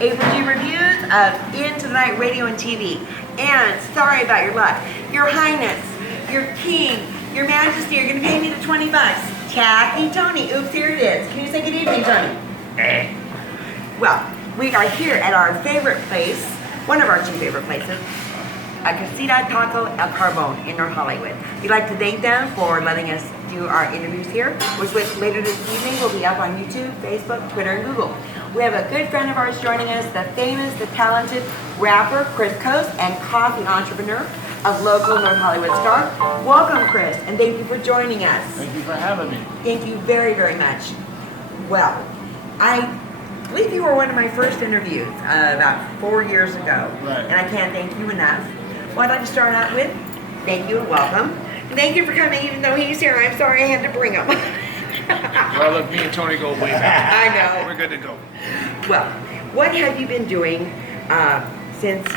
AprilGReviews of Into the Night Radio and TV. And sorry about your luck. Your Highness, your King, your Majesty, you're going to pay me the $20. Tacky Tony. Oops, here it is. Can you say good evening, Tony? Well, we are here at our favorite place, one of our two favorite places, a Casita Taco El Carbone in North Hollywood. We'd like to thank them for letting us do our interviews here, which later this evening will be up on YouTube, Facebook, Twitter, and Google. We have a good friend of ours joining us, the famous, the talented rapper Chris Coast and coffee entrepreneur of local North Hollywood star. Welcome, Chris, and thank you for joining us. Thank you for having me. Thank you very, very much. Well, I believe you were one of my first interviews about 4 years ago, right. And I can't thank you enough. Well, I'd like to start out with thank you and welcome. And thank you for coming, even though he's here. I'm sorry I had to bring him. Well, look, me and Tony go way back. I know. We're good to go. Well, what have you been doing since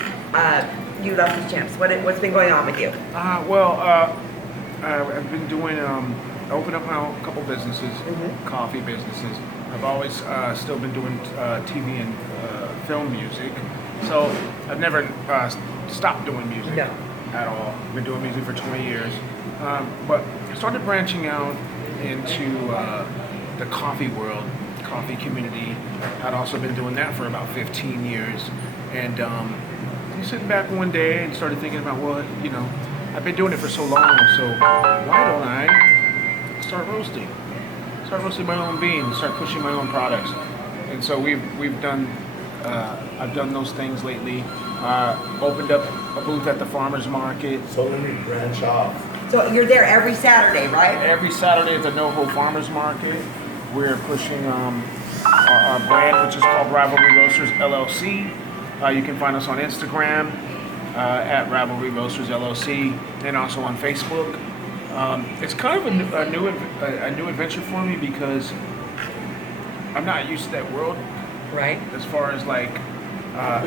you left the Champs? What's been going on with you? I've been doing, I opened up my own couple businesses, coffee businesses. I've always still been doing TV and film music. So I've never stopped doing music at all. I've been doing music for 20 years. But I started branching out into the coffee world, coffee community. I'd also been doing that for about 15 years. And sitting back one day and started thinking about, well, you know, I've been doing it for so long, so why don't I start roasting? Start roasting my own beans, start pushing my own products. And so we've done, I've done those things lately. Opened up a booth at the farmer's market. So let me branch off. So you're there every Saturday, right? Every Saturday at the NoHo Farmers Market. We're pushing our brand, which is called Rivalry Roasters LLC. You can find us on Instagram at Rivalry Roasters LLC, and also on Facebook. It's kind of a new adventure for me because I'm not used to that world. Right. As far as like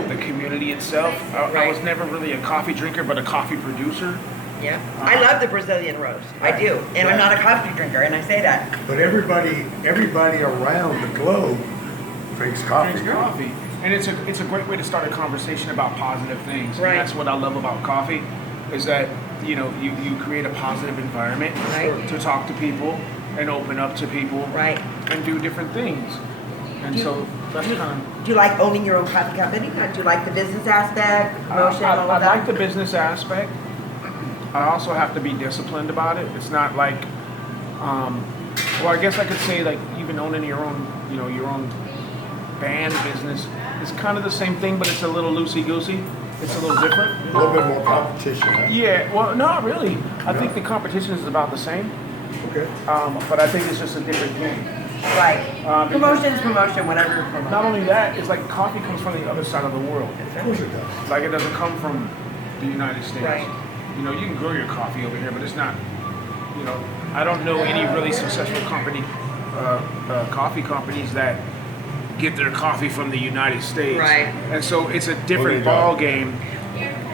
the community itself, I was never really a coffee drinker, but a coffee producer. Yeah, I love the Brazilian roast. I do, and I'm not a coffee drinker, and I say that. But everybody around the globe drinks coffee. And it's a great way to start a conversation about positive things. Right. And that's what I love about coffee, is that you create a positive environment to talk to people and open up to people, and do different things. And so that's kind of. Do you like owning your own coffee company? Do you like the business aspect, the promotion, all of that? I like the business aspect. I also have to be disciplined about it. It's not like, well, I guess I could say like even owning your own, your own band business is kind of the same thing, but it's a little loosey-goosey. It's a little different. A little bit more competition, huh? Yeah, well, not really. I think the competition is about the same. Okay. But I think it's just a different game. Right. Promotion is promotion, whatever. Not only that, it's like coffee comes from the other side of the world. Of course it does. Like it doesn't come from the United States. Right. You can grow your coffee over here, but it's not, I don't know any really successful coffee companies that get their coffee from the United States. Right. And so it's a different ball game.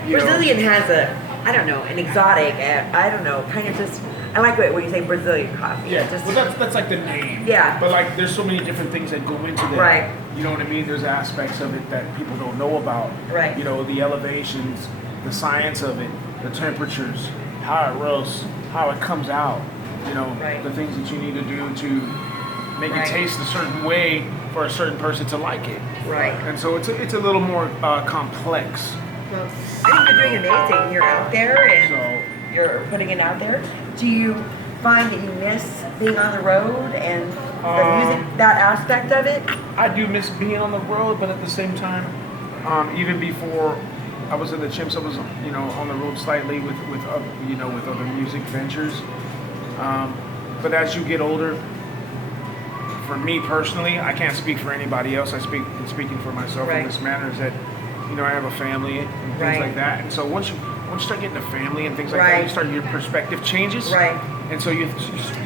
Brazilian has an exotic, kind of just, I like it when you say Brazilian coffee. Yeah, well that's like the name. Yeah. But like there's so many different things that go into that. Right. You know what I mean? There's aspects of it that people don't know about. Right. The elevations, the science of it, the temperatures, how it roasts, how it comes out, the things that you need to do to make it taste a certain way for a certain person to like it. Right. And so it's a little more complex. Well, I think you're doing amazing. You're out there and you're putting it out there. Do you find that you miss being on the road and the music, that aspect of it? I do miss being on the road, but at the same time, even before I was in the Chimps, I was on the road slightly with other music ventures. But as you get older, for me personally, I can't speak for anybody else. Speaking for myself in this manner is that I have a family and things like that. And so once you start getting a family and things like that, your perspective changes. Right. And so you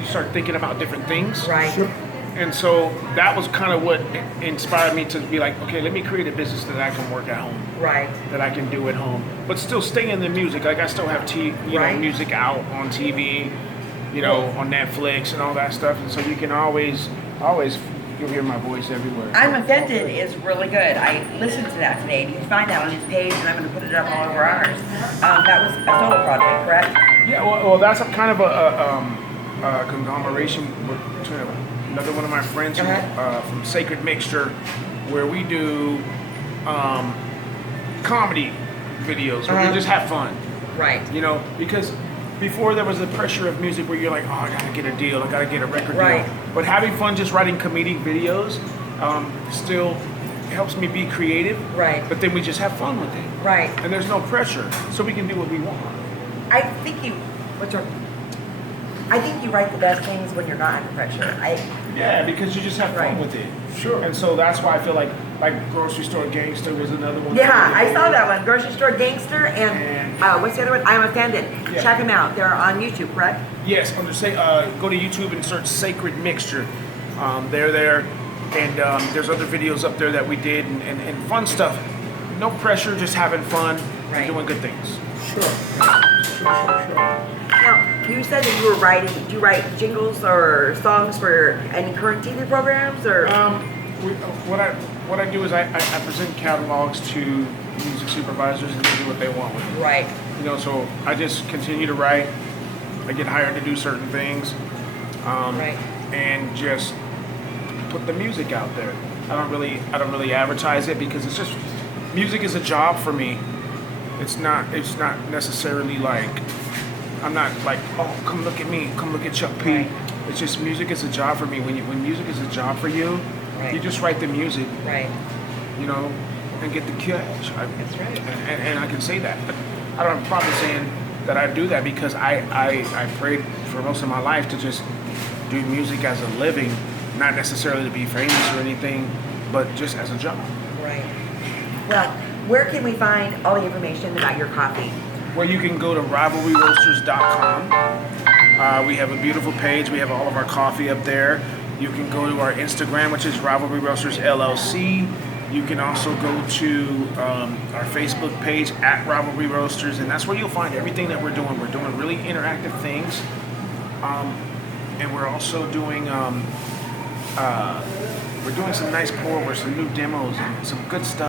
start thinking about different things. Right. Sure. And so that was kind of what inspired me to be like, okay, let me create a business that I can work at home. Right. That I can do at home, but still stay in the music. Like I still have music out on TV, on Netflix and all that stuff. And so you can always you'll hear my voice everywhere. I'm Offended is really good. I listened to that today, and you can find that on his page, and I'm going to put it up all over ours. That was a solo project, correct? Yeah, well, that's a kind of a conglomeration between another one of my friends from Sacred Mixture, where we do comedy videos where we just have fun. Right. You know, because before there was the pressure of music where you're like, oh, I gotta get a deal, I gotta get a record deal. But having fun just writing comedic videos still helps me be creative. Right. But then we just have fun with it. Right. And there's no pressure, so we can do what we want. I think you write the best things when you're not under pressure. Yeah, because you just have fun with it. Sure. And so that's why I feel like Grocery Store Gangster was another one. Yeah, I saw that one. Grocery Store Gangster and what's the other one? I'm Offended. Yeah. Check them out. They're on YouTube, correct? Yes, go to YouTube and search Sacred Mixture. They're there, and there's other videos up there that we did and fun stuff. No pressure, just having fun, and doing good things. Sure. Now, you said that you were writing. Do you write jingles or songs for any current TV programs, or? What I do is I present catalogs to music supervisors and they do what they want with it. Right. You know, so I just continue to write. I get hired to do certain things, and just put the music out there. I don't really advertise it because it's just music is a job for me. It's not necessarily like I'm not like, oh, come look at me, come look at Chuck P. Right. It's just music is a job for me. When music is a job for you, you just write the music, you know, and get the cash. That's right. And I can say that. But I don't have a problem saying that I do that because I prayed for most of my life to just do music as a living, not necessarily to be famous or anything, but just as a job. Right. Well, where can we find all the information about your coffee? Well, you can go to rivalryroasters.com. We have a beautiful page. We have all of our coffee up there. You can go to our Instagram, which is Rivalry Roasters LLC. You can also go to our Facebook page at Rivalry Roasters, and that's where you'll find everything that we're doing. We're doing really interactive things, and we're also doing some nice pour-overs, some new demos, and some good stuff.